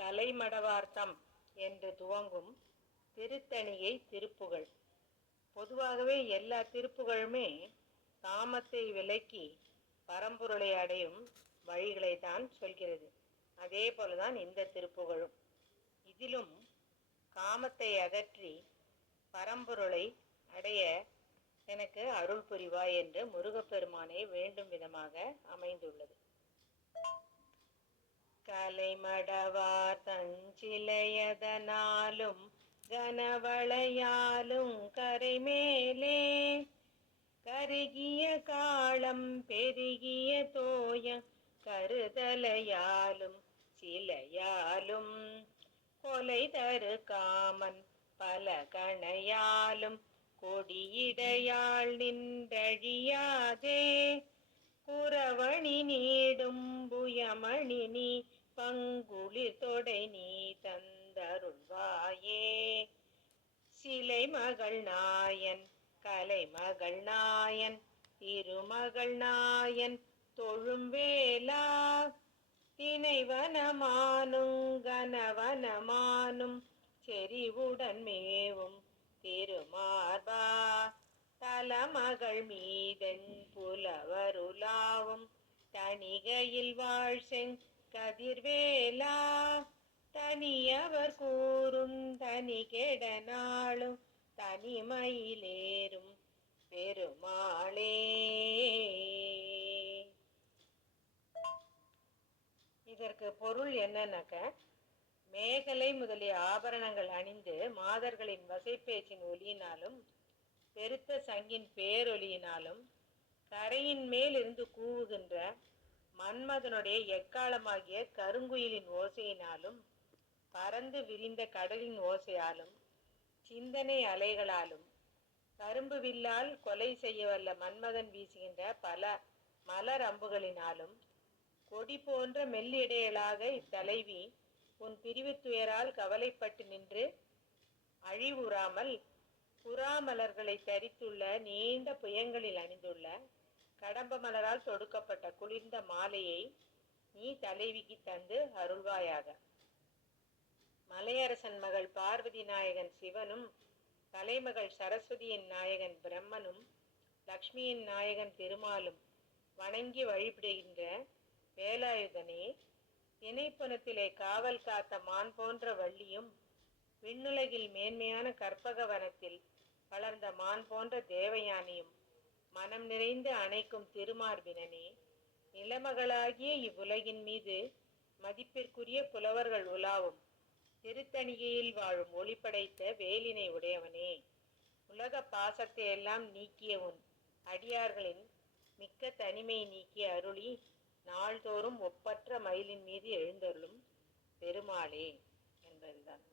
கலைமடவார்த்தம் என்று துவங்கும் திருத்தணியை திருப்புகழ் பொதுவாகவே எல்லா திருப்புகளுமே காமத்தை விலக்கி பரம்பொருளை அடையும் வழிகளை தான் சொல்கிறது. அதே போலதான் இந்த திருப்புகழும் இதிலும் காமத்தை அகற்றி பரம்பொருளை அடைய எனக்கு அருள் புரிவாய் என்று முருகப்பெருமானை வேண்டும் விதமாக அமைந்துள்ளது. கலைமடவார் தஞ்சிலையதனாலும் கனவளையாலும் கரைமேலே கருகிய காலம் பெருகிய தோய கருதலையாலும் சிலையாலும் கொலை தரு காமன் பல கணையாலும் கொடியிடையாள் நின்றழியாதே குறவணி நீடும் புயமணி நீ பங்குளி தொடை நீ தந்தருள்வாயே சிலை மகள் நாயன் கலை மகள் நாயன் திருமகள் நாயன் தொழும்பேலா திணைவனமானும் கனவனமானும் செறிவுடன் மேவும் திருமார்பா. தலமகள் மீதன் புலவருலாவும் தணிகையில் வாழ்செங் கதிர்வேலா தனியவர் கூறும் தனி கெடனாளும் தனிமையிலேறும் பெருமாளே. இதற்கு பொருள் என்னன்னாக்க மேகலை முதலிய ஆபரணங்கள் அணிந்து மாதர்களின் வசைப்பேச்சின் ஒலியினாலும் பெருத்த சங்கின் பேரொலியினாலும் கரையின் மேல் இருந்து கூவுகின்ற மன்மதனுடைய எக்காலமாகிய கருங்குயிலின் ஓசையினாலும் பறந்து விரிந்த கடலின் ஓசையாலும் சிந்தனை அலைகளாலும் கரும்பு வில்லால் கொலை செய்ய வல்ல மன்மதன் வீசுகின்ற பல மலர் அம்புகளினாலும் கொடி போன்ற மெல்லிடையலாக இத்தலைவி உன் பிரிவு துயரால் கவலைப்பட்டு நின்று அழிவுறாமல் புறாமலர்களை தரித்துள்ள நீண்ட புயங்களில் அணிந்துள்ள கடம்ப மலரால் தொடுக்கப்பட்ட குளிர்ந்த மாலையை நீ தலைவிக்கு தந்து அருள்வாயாக. மலையரசன் மகள் பார்வதி நாயகன் சிவனும் தலைமகள் சரஸ்வதியின் நாயகன் பிரம்மனும் லக்ஷ்மியின் நாயகன் திருமாலும் வணங்கி வழிபடுகின்ற வேலாயுதனே திணைப்புணத்திலே காவல் காத்த மான் போன்ற வள்ளியும் விண்ணுலகில் மேன்மையான கற்பக வனத்தில் வளர்ந்த மான் போன்ற தேவயானியும் மனம் நிறைந்து அணைக்கும் திருமார்பினனே நிலமகளாகிய இவ்வுலகின் மீது மதிப்பிற்குரிய புலவர்கள் உலாவும் திருத்தணிகையில் வாழும் ஒளி படைத்த வேலினை உடையவனே. உலக பாசத்தை எல்லாம் நீக்கிய உன் அடியார்களின் மிக்க தனிமை நீக்கிய அருளி நாள்தோறும் ஒப்பற்ற மயிலின் மீது எழுந்தருளும் பெருமாளே என்பதுதான்.